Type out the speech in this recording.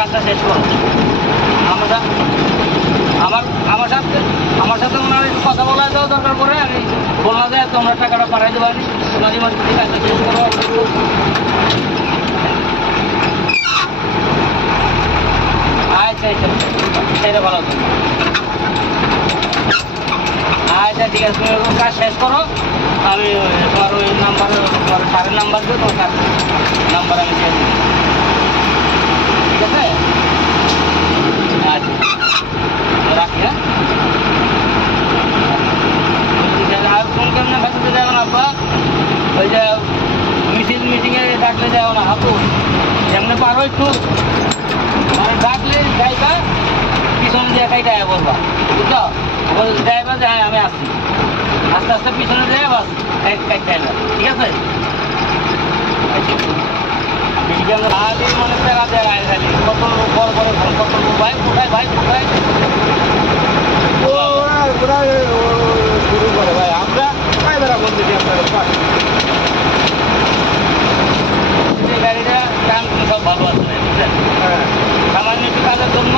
কাজটা শেষ করো। আমরা আমার আমার সাথে ওনার একটু কথা বলা যাও, দরকার পড়ে আমি বলা যায় তোমরা টাকাটা পাঠাই দেবো। আমি তোমার ইমার্জেন্সি কাজটা শেষ করো। আচ্ছা আচ্ছা, সেটা ভালো তো। আচ্ছা ঠিক আছে, তুমি ওরকম কাজ শেষ করো। আমি তোমার ওই নাম্বার, তোমার সারের নাম্বার দিয়ে তোমার কাজ নাম্বার আমি দিয়ে দিই। ঠিক আছে, আচ্ছা রাখি। হ্যাঁ, আর ফোন কেমন খাতে যাও না আব্বা, ওই যে মিটিংয়ে ডাকলে যাও না হাপু, যেমনি পারো একটু মানে ডাকলে যাইবা, পিছনে দিয়ে একাই গায়ে বলবা, বুঝলো? ড্রাইভার যে হ্যাঁ আমি আসছি, আস্তে আস্তে পিছনে যায় বাস ড্রাইভার। ঠিক আছে, অনেক টাকা দেয় খালি, কত বড় বড় কত ভাই কোথায়, ভাই কোথায় শুরু করে ভাই, আমরা ড্রাইভার বলতে দিই আপনার গাড়িটা দাম সব ভালো আছে, বুঝলেন? সামান্য একটু কাজের জন্য